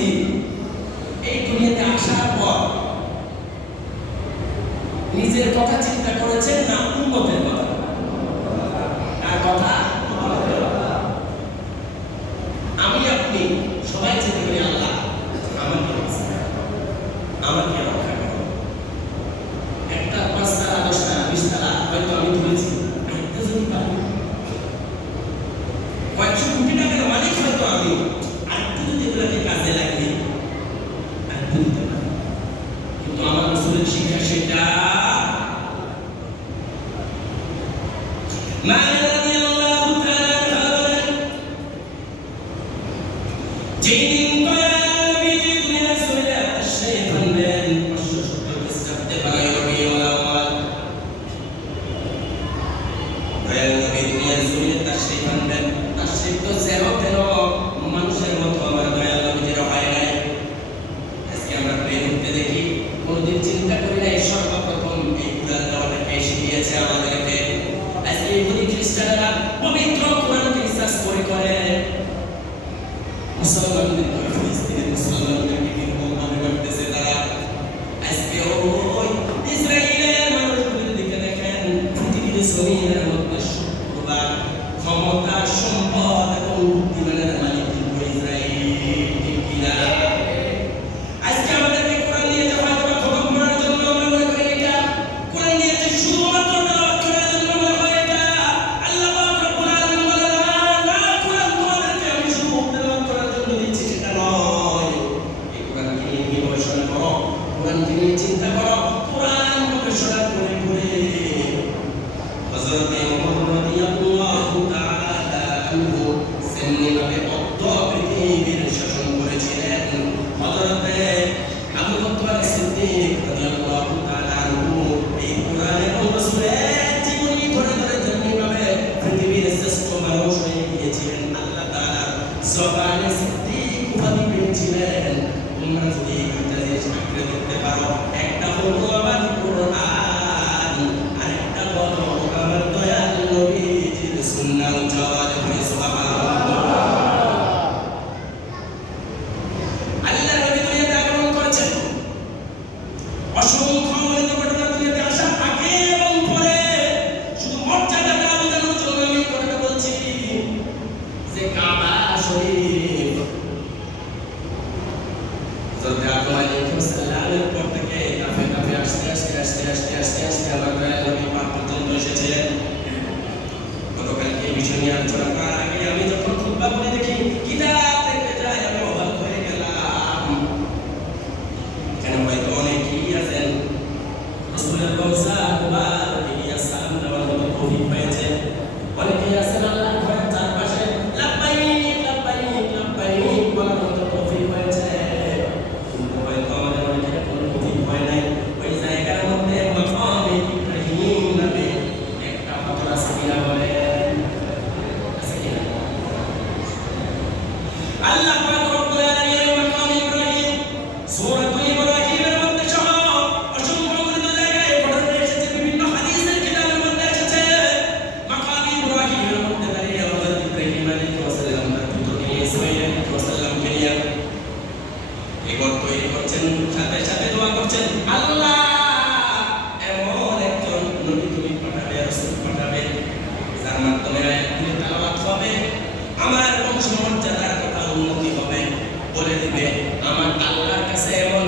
নবীজি এই দুনিয়াতে আসার পর নিজের কথা চিন্তা করেছেন না উম্মতের কথা? কার কথা? আমি আপনি সবাই চিন্তা করি আল্লাহ আমাকে রক্ষা করো। একটা 5 তালা 10 তালা 20 তালা হয়তো আমি ধরেছি, একটা যদি পারি কয়েকশো কোটি টাকার মালিক হয়তো আমি, আরেকটু যদি এগুলোকে কাজে লাগিয়ে আরেকটু দিতে পারি। কিন্তু আমার রাসূলের শিক্ষা সেটা মানুষের মতো আমার দয়াল নবীজির হয় নাই। আজকে আমরা প্লেন উঠতে দেখি, কোনদিন চিন্তা করি নাই সর্বপ্রথম এই কুরআন আমাদেরকে শিখিয়েছে আমাদেরকে। আজকে ইহুদি খ্রিস্টানরা পবিত্র কোরআনকে রিসার্চ করে মুসলমানদের ফিলিস্তিনের মুসলমানদেরকে নির্মম ভাবে মারতেছে তারা। আজকে ওই ইসরায়েলের মানুষগুলোর দিকে দেখেন, পৃথিবীর জমিনের মধ্যে শুক্রবার ক্ষমতা সম্পদ এবং বুদ্ধিমানের মালিক কিন্তু ইসরায়েল, ঠিক কিনা? আজকে আমাদেরকে কোরআন নিয়েছে হয়তো বা খতম করার জন্য আমরা মনে করি এটা, কোরআন নিয়েছে শুধুমাত্র তেলাওয়াত করার জন্য মনে হয় এটা। আল্লাহ পাক রব্বুল আলামিন বলেন, না, কোরআন তোমাদেরকে আমি শুধু তেলাওয়াত করার জন্য দিয়েছি সেটা নয়। এই কোরআনকে নিয়ে গবেষণা করো, কোরআনকে নিয়ে চিন্তা করো, কোরআন গবেষণা করে করে হযরত ওমর রাদিয়াল্লাহু তাআলা আনহু সেমনিভাবে অর্ধ পৃথিবীর শাসন করেছিলেন। হযরত আবু বকর সিদ্দিক রাদিয়াল্লাহু তাআলা আনহু এই কোরআন এবং রাসূলের জীবনী ধরে ধরে যেমনিভাবে পৃথিবীর শ্রেষ্ঠ মানুষ হয়ে গিয়েছিলেন, আল্লাহ তাআলা জবানে সিদ্দিক উপাধি পেয়েছিলেন। তোমরা যদি একটা জিনিস আঁকড়ে ধরতে পারো, একটা হলো আমার কোরআন, আরেকটা হলো আমার দয়াল নবীজির সুন্নাহ। জওয়াজ করে সুবহানাল্লাহ। আল্লাহ নবী দুনিয়াতে আগমন করেছেন, অসংখ্য অগণিত ঘটনা দুনিয়াতে আসার আগে এবং পরে। শুধু মর্যাদাটা বোঝানোর জন্য আমি কথাটা বলছি যে কাবা শরীফ হযরত আদম আলাইহিস সালামের পর থেকে ধাপে ধাপে আস্তে আস্তে আস্তে আস্তে আস্তে আস্তে আমার দয়াল নবী পাক পর্যন্ত এসেছিলেন। গতকালকে এই বিষয় নিয়ে আলোচনা করার আগে আমি যখন খুতবা বলে দেখি কিতাব দেখতে যাই, আমি অবাক হয়ে গেলাম। কেন হয়তো অনেকেই আছেন রাসূলের রওজা মুবারক ইয়াসালাম দেওয়ার মতো তৌফিক পেয়েছে, অনেকেই আছেন আল্লাহর ঘরের চারপাশে লাব্বাইক লাব্বাইক লাব্বাইক বলার মতো তৌফিক হয়েছে। কিন্তু হয়তো আমাদের অনেকের কোনো তৌফিক হয় নাই। ওই জায়গার মধ্যে মাকামে ইব্রাহিম নামে একটা পাথর আছে কিনা বলেন? আছে কিনা? আল্লাহ পাক রব্বুল আলামিন মাকামে ইব্রাহিম সূরা ইব্রাহিমের মধ্যে সহ অসংখ্য অগণিত জায়গায় ঘটনা এসেছে, বিভিন্ন হাদিসের কিতাবের মধ্যে এসেছে। মাকামে ইব্রাহিমের মধ্যে দাঁড়িয়ে হযরত ইব্রাহিম আলাইহিস সালাম তার পুত্র ইসমাঈল আলাইহিস সালামকে নিয়ে এই ঘর তৈরি করছেন, সাথে সাথে দোয়া করছেন, আল্লাহ এমন একজন নবী তুমি পাঠাবে, রাসূল পাঠাবে যার মাধ্যমে আয়াতগুলি তেলাওয়াত হবে, আমার বংশমর্যাদার কথা উন্নতি হবে, বলে দিবে আমার আল্লাহর কাছে এমন